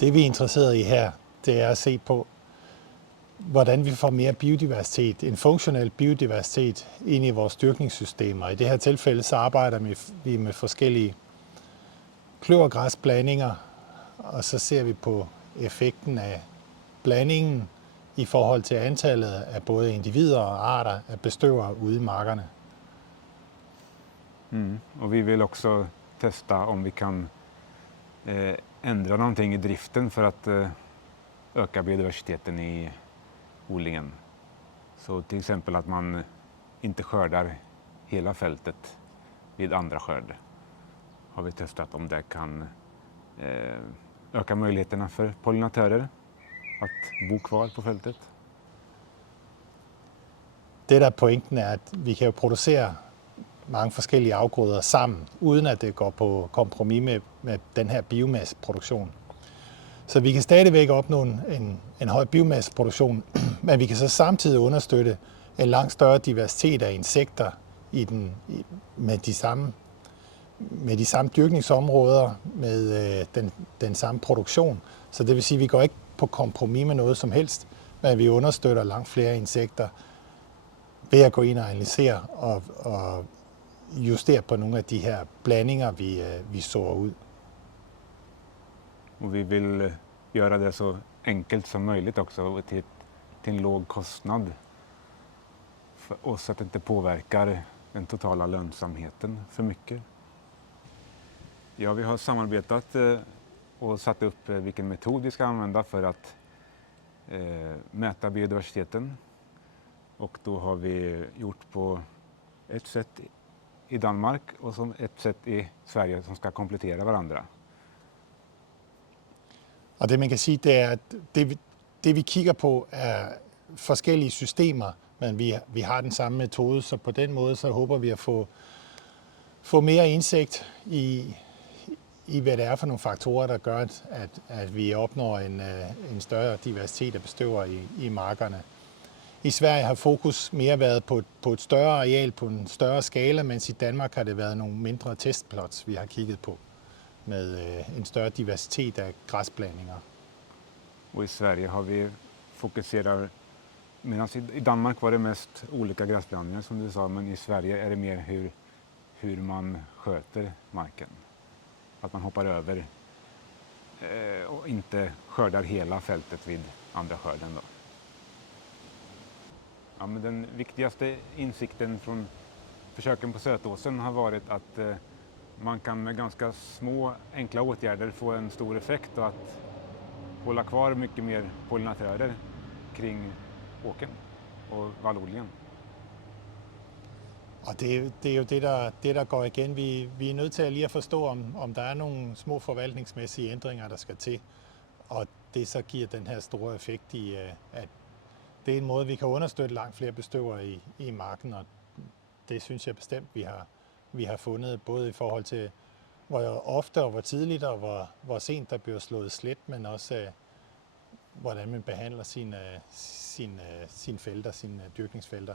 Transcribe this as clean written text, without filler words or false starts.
Det vi er interesseret i her, det er at se på, hvordan vi får mere biodiversitet, en funktionel biodiversitet ind i vores dyrkningssystemer. I det her tilfælde så arbejder vi med forskellige kløvergræsblandinger, og så ser vi på effekten af blandingen i forhold til antallet af både individer og arter af bestøvere ude i markerne. Och vi vill också testa om vi kan ändra någonting i driften för att öka biodiversiteten i odlingen. Så till exempel att man inte skördar hela fältet vid andra skörd. Har vi testat om det kan öka möjligheterna för pollinatörer att bo kvar på fältet. Det der er pointen er, at vi kan jo producere mange forskellige afgrøder sammen, uden at det går på kompromis med den her biomasseproduktion. Så vi kan stadigvæk opnå en høj biomasseproduktion, men vi kan så samtidig understøtte en langt større diversitet af insekter med de samme dyrkningsområder, med den samme produktion. Så det vil sige, at vi går ikke på kompromis med noget som helst, men vi understøtter langt flere insekter ved at gå ind og analysere og justere på nogle af de her blandinger, vi sår ud. Och vi vill göra det så enkelt som möjligt också till en låg kostnad. Och så att det inte påverkar den totala lönsamheten för mycket. Ja, vi har samarbetat och satt upp vilken metod vi ska använda för att mäta biodiversiteten. Och då har vi gjort på ett sätt i Danmark och som ett sätt i Sverige som ska komplettera varandra. Og det man kan sige, det er, at det vi kigger på er forskellige systemer, men vi har den samme metode, så på den måde så håber vi at få mere indsigt i hvad det er for nogle faktorer, der gør, at vi opnår en større diversitet af bestøvere i markerne. I Sverige har fokus mere været på et større areal, på en større skala, mens i Danmark har det været nogle mindre testplots, vi har kigget på, med en større diversitet af græsblandinger. Och i Sverige har vi fokuserat, medan i Danmark var det mest olika gräsblandningar som du sa, men i Sverige är det mer hur man sköter marken. Att man hoppar över och inte skördar hela fältet vid andra skörden då. Ja, men den viktigaste insikten från försöken på Sötåsen har varit att man kan med ganska små enkla åtgärder få en stor effekt och att hålla kvar mycket mer pollinatörer kring åkern och vallodlingen. Og det er jo det, der går igen. Vi er nødt til at lige at forstå, om der er nogle små forvaltningsmæssige ændringer, der skal til, og det så giver den her store effekt i, at det er en måde, vi kan understøtte langt flere bestøvere i marken, og det synes jeg bestemt, vi har fundet, både i forhold til, hvor ofte og hvor tidligt og hvor sent der bliver slået slet, men også hvordan man behandler sine felter, sine dyrkningsfelter.